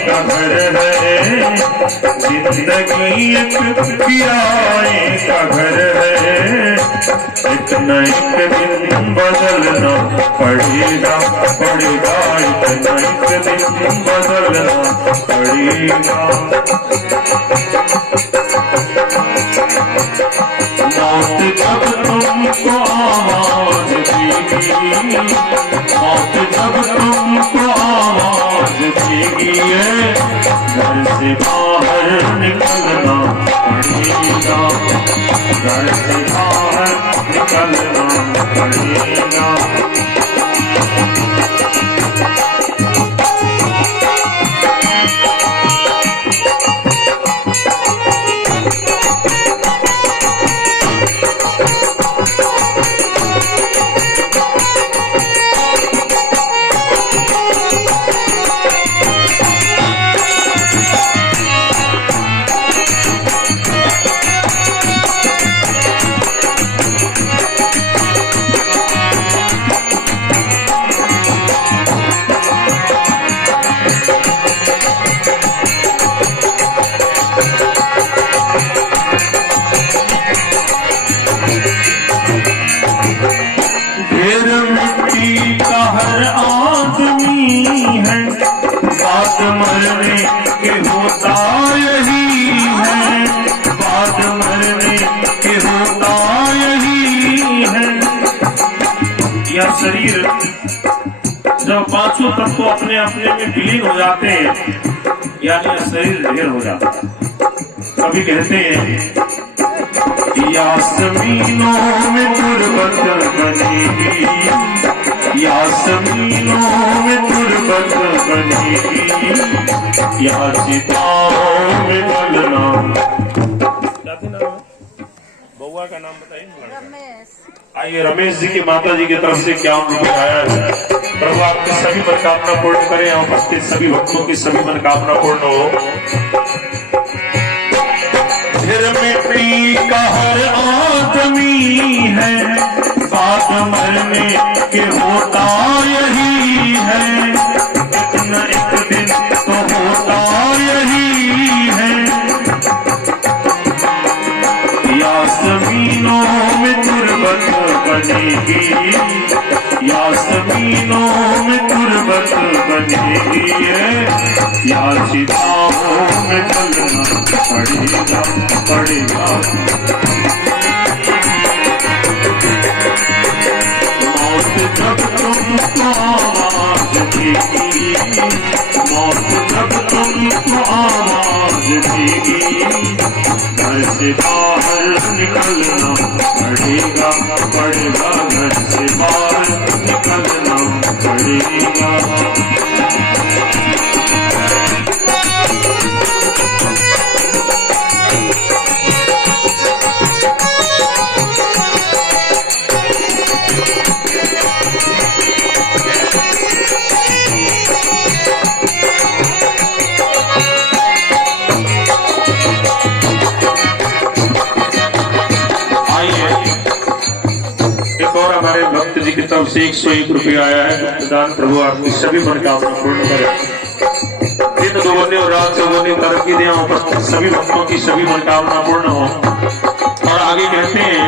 का घर है, जिंदगी एक किराए का घर है। एक न एक दिन बदलना पड़ेगा, पड़ेगा, एक न एक दिन बदलना पड़ेगा। मौत जब तुमको आवाज देगी, मौत जब तुमको आवाज देगी, घर से बाहर निकलना पड़ेगा, घर से बाहर निकलना पड़ेगा। मरने के होता यही है, बात मरने के होता यही है। यह शरीर जब पांचों तत्व अपने अपने में विलीन हो जाते हैं, यानी यह शरीर ढेर हो जाता है। कभी कहते हैं यासमीनों में तुरबत बनेगी, यासमीनों में तुरबत बनेगी, या चिताओं में बलना। बउआ का नाम बताइए। रमेश। आइए रमेश जी की माता जी की तरफ से क्या उनको आया है। प्रभु आपकी सभी मनोकामना पूर्ण करें, उपस्थित सभी भक्तों की सभी मनोकामना पूर्ण हो। फिर मिट्टी का हर आदमी है, बात मरने के होता यही है, एक न एक दिन तो होता यही है। यासमीनों में तुरबत बनेगी, यासमीनों में तुरबत बनेगी, या चिताओं में जलना पड़ेगा, पड़ेगा। मौत जब तुमको आवाज देगी, मौत जब तुमको आवाज देगी, घर से बाहर निकलना पड़ेगा, पड़ेगा, घर से बाहर निकलना पड़ेगा। हमारे भक्त जी की तरफ से 101 रुपया आया है। दान प्रभु आपकी सभी मनोकामना पूर्ण करे। दिन दोगुने और रात चौगुनी तरक्की दे, उपस्थित सभी भक्तों की सभी मनोकामना पूर्ण हो। और आगे कहते हैं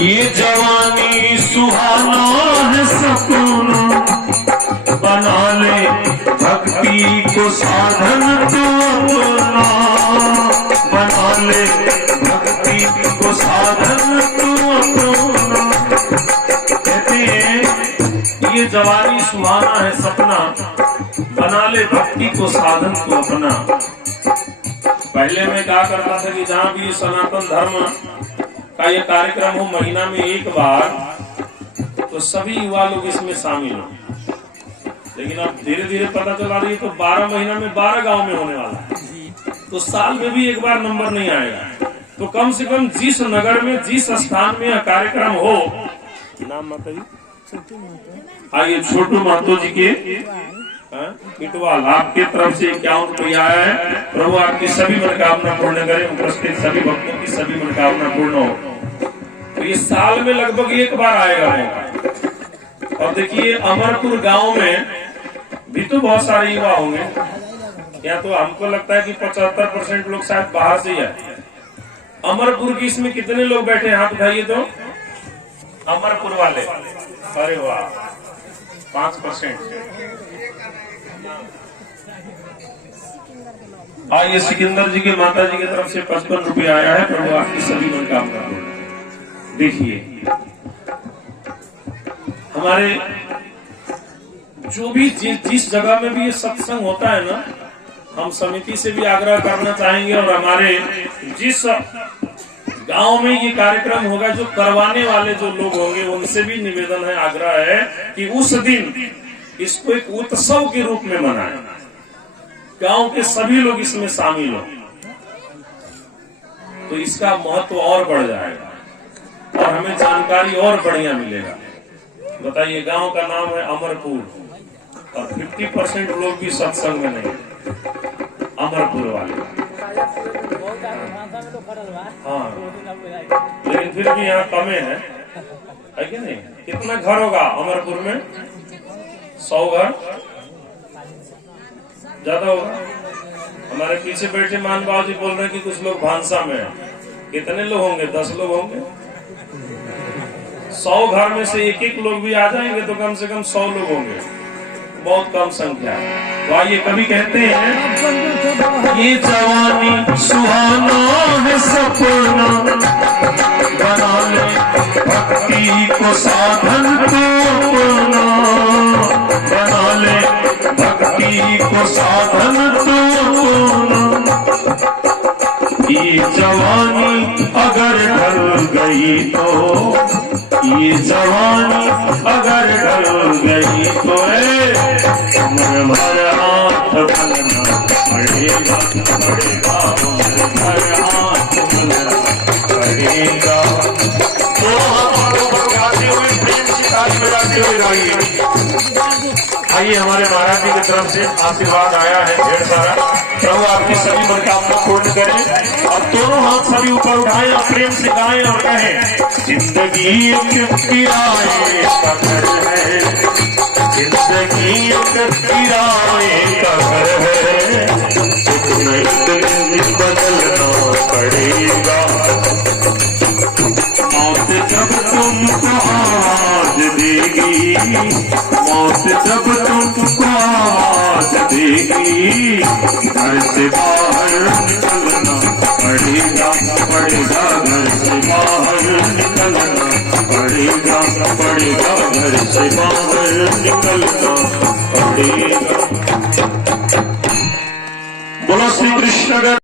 ये जवानी सुहाना है सपून, बना ले भक्ति को साधन तो अपना, बना ले भक्ति को साधन तो अपना। कहते हैं ये जवानी सुहाना है सपना, बना ले भक्ति को साधन तो अपना। पहले मैं कहा करता था कि जहाँ भी सनातन धर्म का ये कार्यक्रम हो महीना में एक बार, तो सभी युवा लोग इसमें शामिल हो। लेकिन अब धीरे धीरे पता चला रही है तो 12 महीना में 12 गांव में होने वाला है, तो साल में भी एक बार नंबर नहीं आएगा। तो कम से कम जिस नगर में जिस स्थान में यह कार्यक्रम हो, नाम माता जी आइए छोटू महतो जी के इटवाल आपके तरफ से 51 रुपया आया है। प्रभु आपकी सभी मनोकामना पूर्ण करें, उपस्थित सभी भक्तों की सभी मनोकामना पूर्ण हो। तो ये साल में लगभग एक बार आएगा मौका। और देखिए अमरपुर गांव में भी तो बहुत सारे युवा होंगे। या तो हमको लगता है कि 75% लोग शायद बाहर से ही आए। अमरपुर की इसमें कितने लोग बैठे हैं, हाथ उठाइए तो। अमरपुर वाले, अरे वाह, 5%। आइए, सिकंदर जी के माता जी की तरफ से 55 रुपया आया है। प्रभु आपकी सभी मनोकामना पूर्ण। देखिए हमारे जो भी जिस जगह में भी ये सत्संग होता है ना, हम समिति से भी आग्रह करना चाहेंगे और हमारे जिस गांव में ये कार्यक्रम होगा, जो करवाने वाले जो लोग होंगे उनसे भी निवेदन है, आग्रह है कि उस दिन इसको एक उत्सव के रूप में मनाएं। गांव के सभी लोग इसमें शामिल हो तो इसका महत्व और बढ़ जाएगा और हमें जानकारी और बढ़िया मिलेगा। बताइए, गांव का नाम है अमरपुर और 50% लोग भी सत्संग में नहीं, अमरपुर वाले। हाँ, लेकिन फिर भी यहाँ कमे है कि नहीं? कितना घर होगा अमरपुर में? 100 घर ज्यादा होगा। हमारे पीछे बैठे मान बाबू जी बोल रहे हैं कि कुछ लोग भानसा में है। कितने लोग होंगे? 10 लोग होंगे। 100 घर में से एक लोग भी आ जाएंगे तो कम से कम 100 लोग होंगे। बहुत कम संख्या है। तो आइए, कभी कहते हैं ये जवानी सुहाना है सपना, बना ले भक्ति को साधन तो अपना, बना ले भक्ति को साधन तो अपना। ये जवानी अगर ढल गई तो, ये जवानी अगर ढल गई तो उम्र भर हाथ बनना पड़ेगा, पड़ेगा उम्र भर हाथ बनना पड़ेगा। तो हम गाते हुए प्रेम से ताली बजाते हुए गाइए। आइए, हमारे महाराज जी की तरफ से आशीर्वाद आया है ढेर सारा। प्रभु आपकी सभी मनोकामना पूर्ण करें। और दोनों हाथ सभी ऊपर उठाएं और प्रेम से गाएं और कहें, जिंदगी एक किराए का घर है, जिंदगी एक किराए का घर है, एक दिन बदलना पड़ेगा। मौत जब तुमको आवाज देगी, मौत जब तुमको आवाज देगी, घर से बाहर निकलना पड़ेगा, पड़ेगा घर से बाहर निकलना पड़ेगा, पड़ेगा घर से बाहर निकलना पड़ेगा। बोलो श्री कृष्ण।